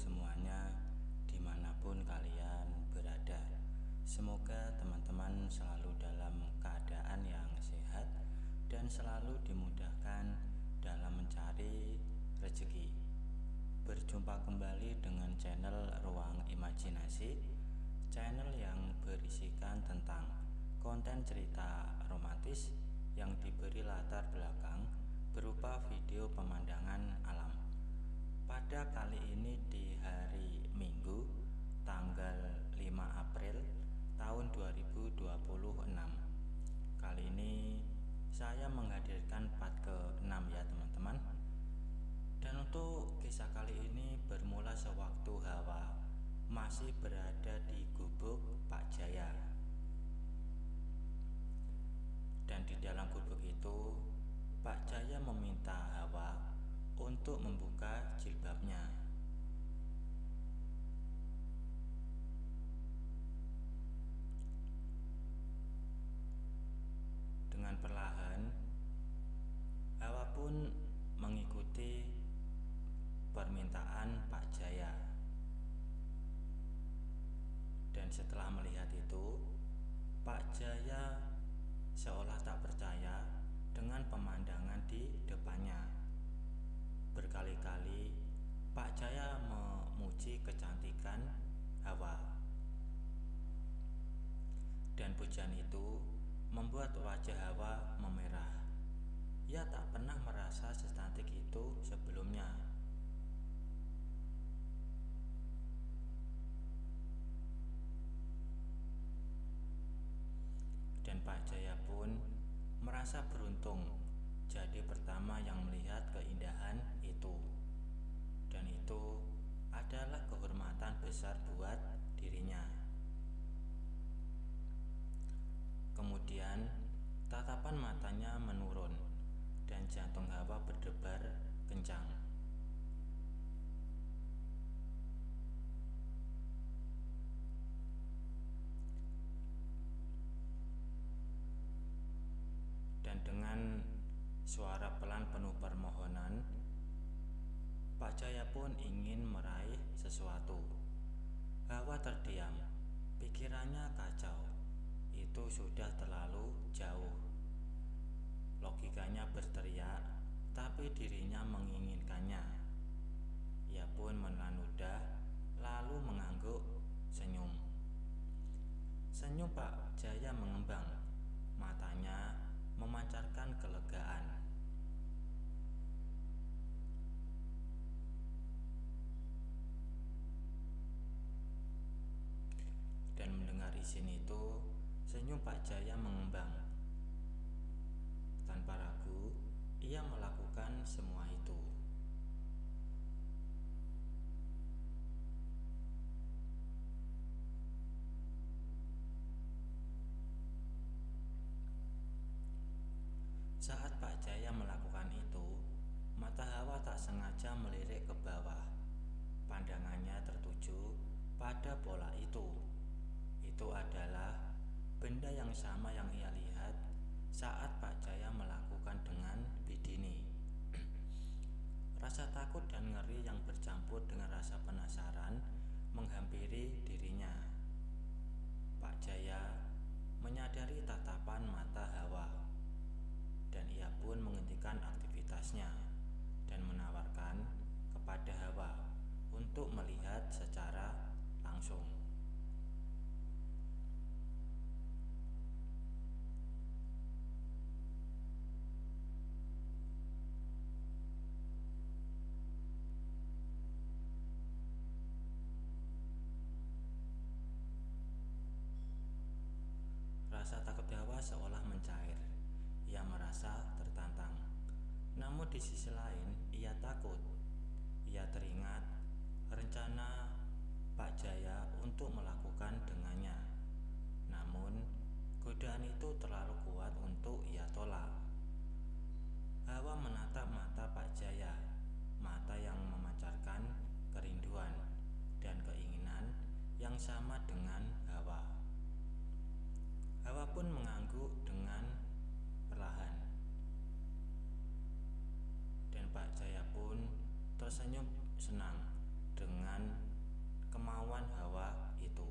semuanya, dimanapun kalian berada. Semoga teman-teman selalu dalam keadaan yang sehat dan selalu dimudahkan dalam mencari rezeki. Berjumpa kembali dengan channel Ruang Imajinasi, channel yang berisikan tentang konten cerita romantis yang diberi latar belakang berupa video pemandangan alam. Pada kali ini di hari Minggu tanggal 5 April tahun 2026. Kali ini saya menghadirkan part ke-6 ya teman-teman. Dan untuk kisah kali ini bermula sewaktu Hawa masih berada di gubuk Pak Jaya. Dan di dalam gubuk itu Pak Jaya meminta Hawa untuk membuka jilbabnya. Dengan perlahan Hawa pun mengikuti permintaan Pak Jaya. Dan setelah melihat itu, Pak Jaya seolah tak percaya dengan pemandangan di depannya. Berkali-kali Pak Jaya memuji kecantikan Hawa. Dan pujian itu membuat wajah Hawa memerah. Ia tak pernah merasa secantik itu sebelumnya. Dan Pak Jaya pun merasa beruntung jadi pertama yang melihat keindahan itu. Dan itu adalah kehormatan besar buat dirinya. Kemudian tatapan matanya menurun dan jantung Hawa berdebar kencang. Dan dengan suara pelan penuh permohonan, Pak Jaya pun ingin meraih sesuatu. Hawa terdiam, pikirannya kacau. Itu sudah terlalu jauh. Logikanya berteriak, tapi dirinya menginginkannya. Ia pun menelan ludah, lalu mengangguk senyum. Senyum Pak Jaya mengembang, matanya memancarkan kelegaan. Dan mendengar izin itu, senyum Pak Jaya mengembang. Tanpa ragu, ia melakukan semua itu. Saat Pak Jaya melakukan itu, mata Hawa tak sengaja melirik ke bawah. Pandangannya tertuju pada bola itu. Itu adalah benda yang sama yang ia lihat saat Pak Jaya melakukan dengan Bidini. Rasa takut dan ngeri yang bercampur dengan rasa penasaran menghampiri dirinya. Pak Jaya menyadari tatapan mata Hawa, dan ia pun menghentikan aktivitasnya dan menawarkan kepada Hawa untuk melihat secara langsung. Rasa takut Hawa seolah mencair. Ia merasa tertantang. Namun di sisi lain, ia takut. Ia teringat rencana Pak Jaya untuk melakukan dengannya. Namun, godaan itu terlalu kuat untuk ia tolak. Hawa menatap mata Pak Jaya, mata yang memancarkan kerinduan dan keinginan yang sama dengan Hawa. Hawa pun mengangguk dengan perlahan. Dan Pak Jaya pun tersenyum senang dengan kemauan Hawa itu.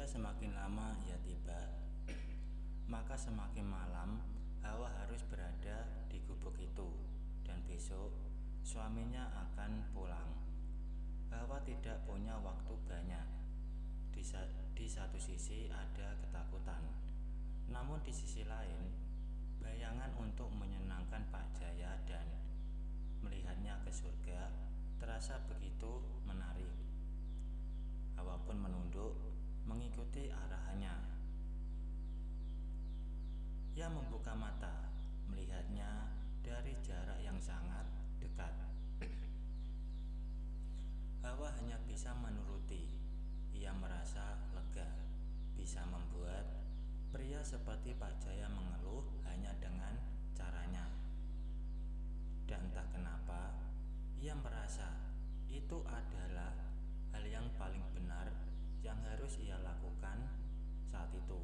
Jika semakin lama ia tiba, maka semakin malam Hawa harus berada di gubuk itu, dan besok suaminya akan pulang. Hawa tidak punya waktu banyak. Di satu sisi ada ketakutan, namun di sisi lain bayangan untuk menyenangkan Pak Jaya dan melihatnya ke surga terasa begitu menarik. Hawa pun menunduk mengikuti arahannya. Ia membuka mata, melihatnya dari jarak yang sangat dekat. Hawa hanya bisa menuruti. Ia merasa lega, bisa membuat pria seperti Pak Jaya mengeluh hanya dengan caranya. Dan entah kenapa, ia merasa itu adalah hal yang paling benar yang harus ia lakukan saat itu.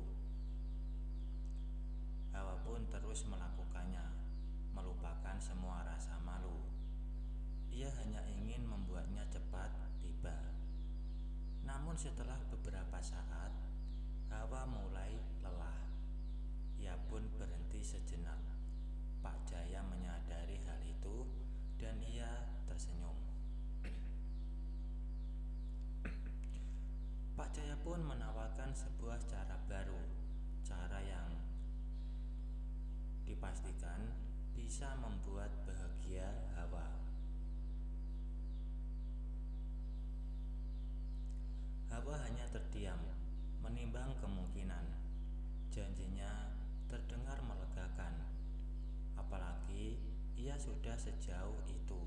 Hawa pun terus melakukannya, melupakan semua rasa malu. Ia hanya ingin membuatnya cepat tiba. Namun setelah beberapa saat, Hawa mulai lelah. Ia pun berhenti sejenak. Pak Jaya menyadari hal itu dan ia tersenyum. Pak Jaya pun menawarkan sebuah cara baru, cara yang dipastikan bisa membuat bahagia Hawa. Hawa hanya terdiam, menimbang kemungkinan. Janjinya terdengar melegakan, apalagi ia sudah sejauh itu.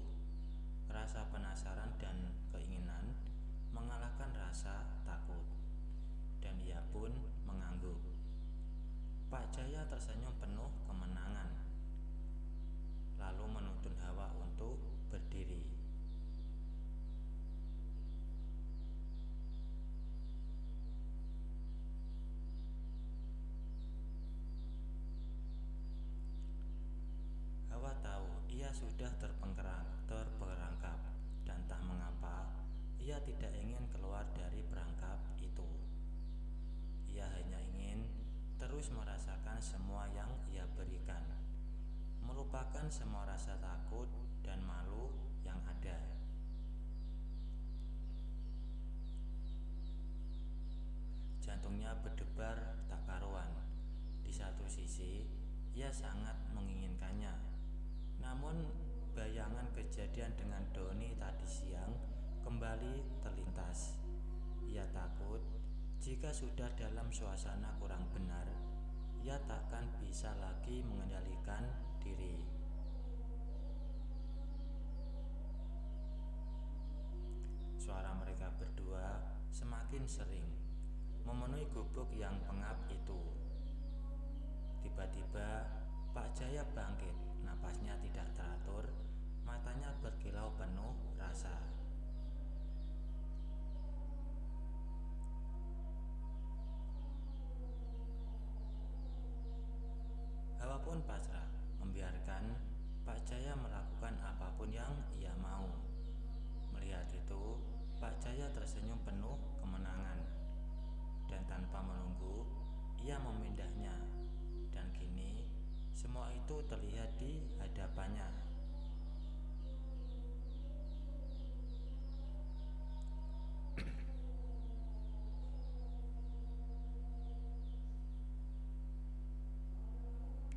Rasa penasaran dan keinginan mengalahkan rasa takut, dan ia pun mengangguk. Pak Jaya tersenyum penuh kemenangan, lalu menuntun Hawa untuk berdiri. Hawa tahu ia sudah terperangkap, dan tak mengapa ia tidak ingin keluar dari perangkap itu. Ia hanya ingin terus merasakan semua yang ia berikan, melupakan semua rasa takut dan malu yang ada. Jantungnya berdebar tak karuan. Di satu sisi, ia sangat menginginkannya. Namun, bayangan kejadian dengan Doni tadi siang kembali terlintas. Ia takut jika sudah dalam suasana kurang benar, ia takkan bisa lagi mengendalikan diri. Suara mereka berdua semakin sering memenuhi gubuk yang pengap itu. Tiba-tiba Pak Jaya bangkit, napasnya tidak teratur, matanya berkilau penuh rasa. Hawa pun pasrah, membiarkan Pak Jaya melakukan apapun yang ia mau. Melihat itu, Pak Jaya tersenyum penuh kemenangan, dan tanpa menunggu, ia memindahnya. Dan kini, semua itu terlihat di hadapannya.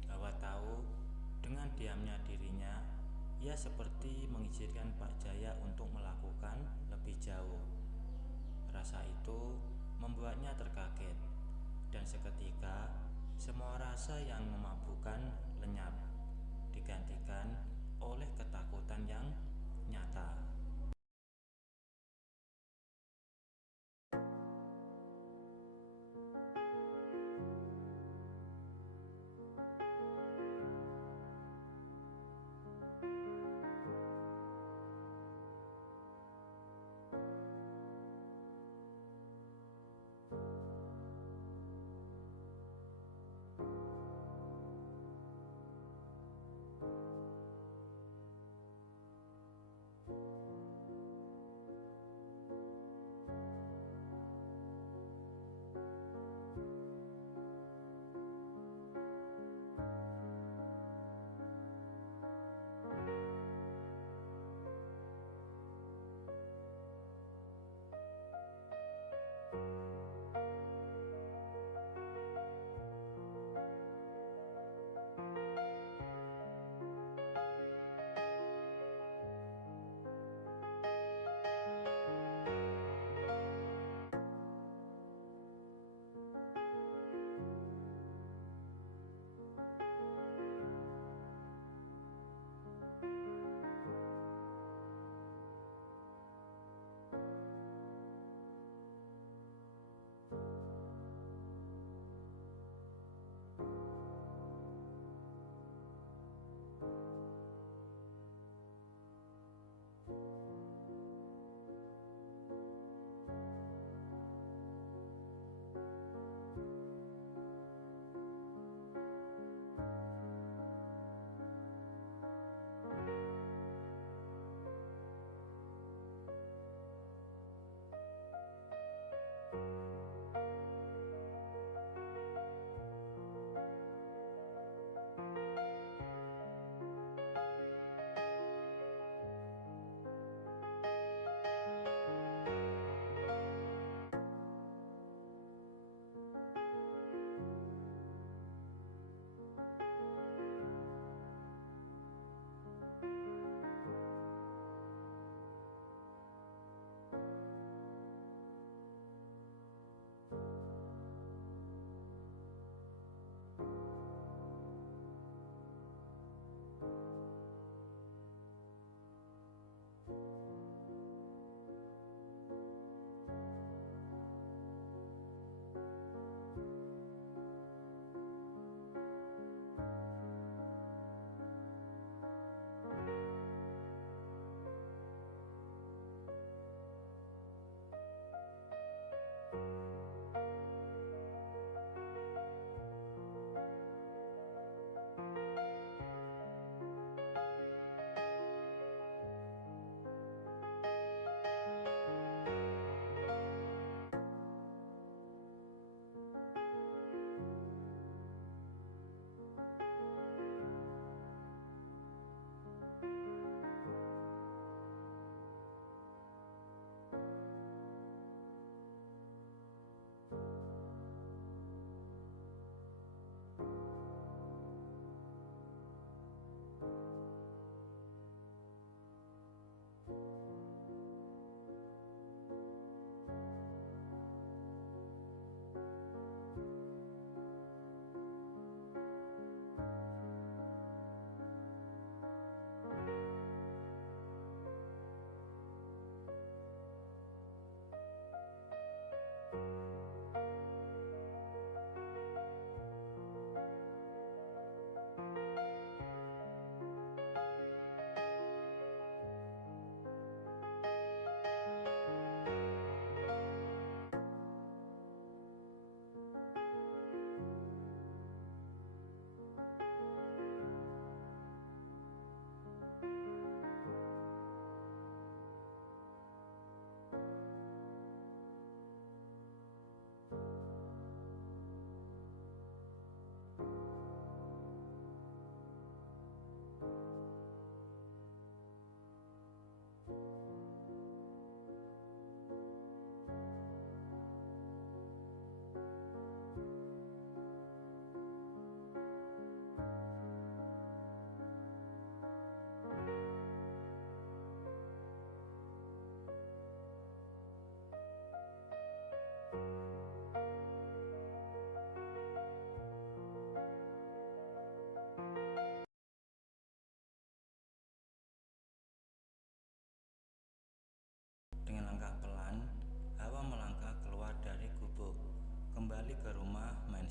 Hawa tahu dengan diamnya dirinya, ia seperti mengizinkan Pak Jaya untuk melakukan lebih jauh. Rasa itu membuatnya terkaget, dan seketika semua rasa yang memabukkan lenyap, digantikan oleh ketakutan yang nyata.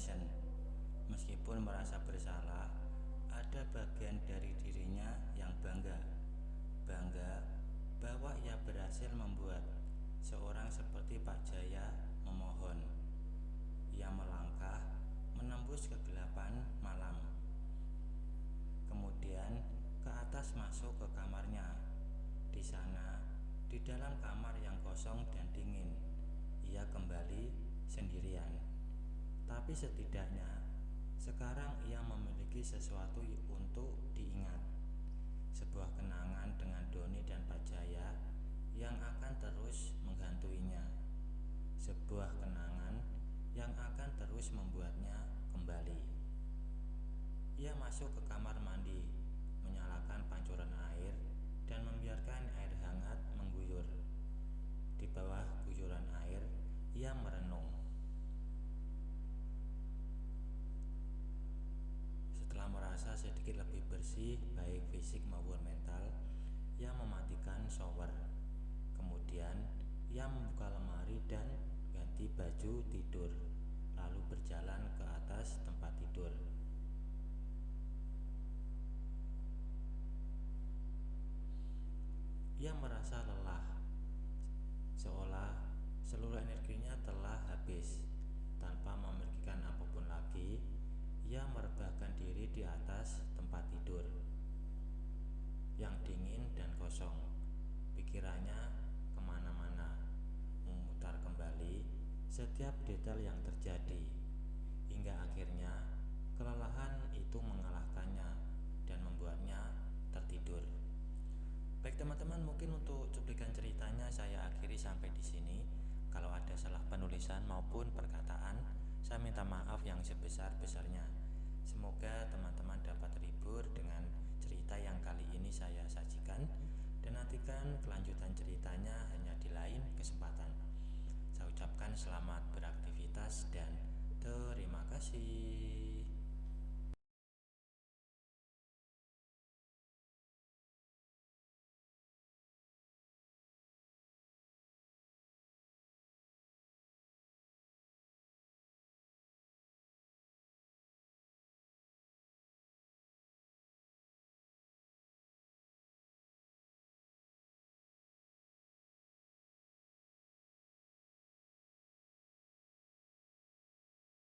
Mansion. Meskipun merasa bersalah, ada bagian dari dirinya yang bangga bahwa ia berhasil membuat seorang seperti Pak Jaya memohon. Ia melangkah menembus kegelapan malam, kemudian ke atas masuk ke kamarnya. Di sana, di dalam kamar yang kosong dan dingin, ia kembali sendirian. Tapi setidaknya sekarang ia memiliki sesuatu untuk diingat. Sebuah kenangan dengan Doni dan Pak Jaya yang akan terus menghantuinya. Sebuah kenangan yang akan terus membuatnya kembali. Ia masuk ke kamar mandi, menyalakan pancuran air dan membiarkan air hangat mengguyur. Di bawah guyuran air, ia merenung. Setelah merasa sedikit lebih bersih, baik fisik maupun mental, ia mematikan shower. Kemudian, ia membuka lemari dan ganti baju tidur, lalu berjalan ke atas tempat tidur. Ia merasa lelah, seolah seluruh energinya telah habis. Tanpa memikirkan apapun lagi, ia merebahkan diri di atas tempat tidur yang dingin dan kosong. Pikirannya kemana-mana, memutar kembali setiap detail yang terjadi, hingga akhirnya kelelahan itu mengalahkannya dan membuatnya tertidur. Baik teman-teman, mungkin untuk cuplikan ceritanya saya akhiri sampai di sini. Kalau ada salah penulisan maupun perkataan, saya minta maaf yang sebesar-besarnya. Semoga teman-teman dapat terhibur dengan cerita yang kali ini saya sajikan, dan nantikan kelanjutan ceritanya hanya di lain kesempatan. Saya ucapkan selamat beraktivitas dan terima kasih.